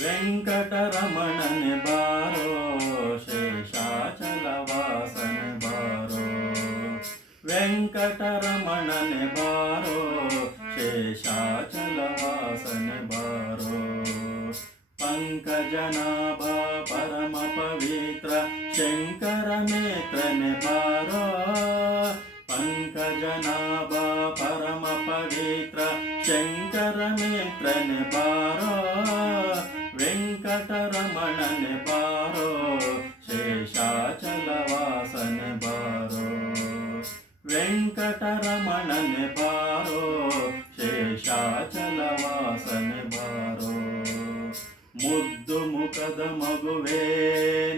ವೆಂಕಟರಮಣನೆ ಬಾರೋ ಶೇಷಾಚಲವಾಸನೆ ಬಾರೋ ವೆಂಕಟರಮಣನೆ ಬಾರೋ ಶೇಷಾಚಲವಾಸನೆ ಬಾರೋ पंकजनाभ परम पवित्र शंकर नेत्रने बारो पंकजनाभ परम पवित्र शंकर नेत्रने बारो वेंकटरमणने बारो शेषाचलवासने बारो वेंकटरमणने बारो शेषाचलवासने बारो ಮುದ್ದು ಮುಖದ ಮಗುವೆ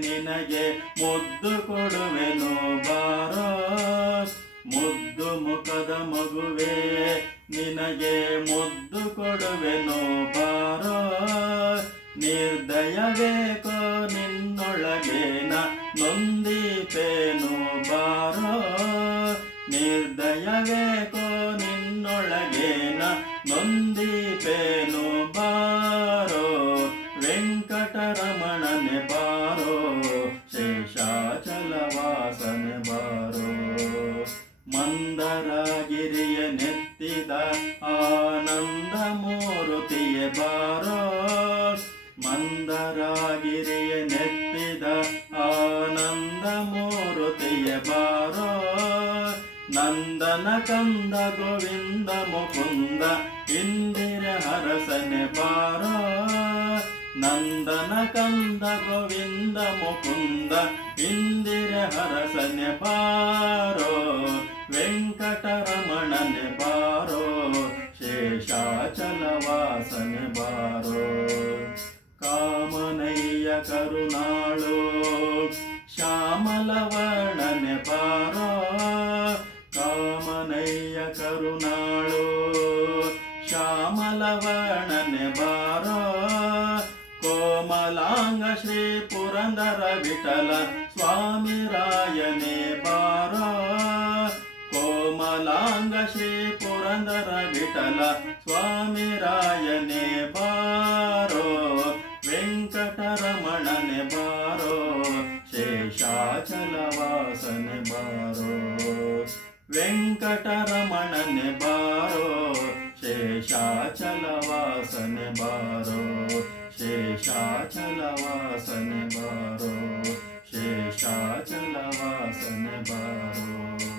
ನಿನಗೆ ಮುದ್ದು ಕೊಡುವೆನು ಬಾರೋ ಮುದ್ದು ಮುಖದ ಮಗುವೆ ನಿನಗೆ ಮುದ್ದು ಕೊಡುವೆನು ಬಾರೋ ನಿರ್ದಯವೇಕೋ ನಿನ್ನೊಳಗೇನ ನೊಂದೀಪೇನು ಬಾರೋ ನಿರ್ದಯವೇಕೋ ನಿನ್ನೊಳಗೇನ ನೊಂದೀಪೇನು ಬಾರೋ ವೆಂಕಟರಮಣನೆ ಬಾರೋ ಶೇಷಾಚಲವಾಸನೆ ಬಾರೋ ಮಂದರಗಿರಿಯ ನೆತ್ತಿದ ಆನಂದ ಮೂರುತಿಯ ಬಾರೋ ಮಂದರಗಿರಿಯ ನೆತ್ತಿದ ಆನಂದ ಮೂರುತಿಯ ಬಾರೋ ನಂದನ ಕಂದ ಗೋವಿಂದ ಮುಕುಂದ ಇಂದಿರ ಹರಸನೆ ಬಾರೋ ನಂದನ ಕಂದ ಗೋವಿಂದ ಮುಕುಂದ ಇಂದಿರ ಹರಸನೆ ಬಾರೋ ವೆಂಕಟರಮಣನೆ ಬಾರೋ ಶೇಷಾಚಲವಾಸನೆ ಬಾರೋ ಕಾಮನಯ್ಯ ಕರುಣಾಳು ಶ್ಯಾಮಲವರ್ಣನೆ ಬಾರೋ ಕಾಮನಯ್ಯ ಕರುಣಾಳು ಶ್ಯಾಮಲವರ್ಣನೆ ಬಾರೋ ಕೋಮಲಾಂಗ ಶ್ರೀ ಪುರಂದರ ವಿಠಲ ಸ್ವಾಮಿ ರಾಯನೇ ಬಾರೋ ಕೋಮಲಾಂಗ ಶ್ರೀ ಪುರಂದರ ವಿಠಲ ಸ್ವಾಮಿ ರಾಯನೇ ಬಾರೋ ವೆಂಕಟರಮಣನೆ ಬಾರೋ ಶೇಷಾಚಲವಾಸನೆ ಬಾರೋ ವೆಂಕಟರಮಣನೆ ಬಾರೋ ಶೇಷಾಚಲವಾಸನೆ ಬಾರೋ शेषाचलवासने बारो शेषाचलवासने बारो।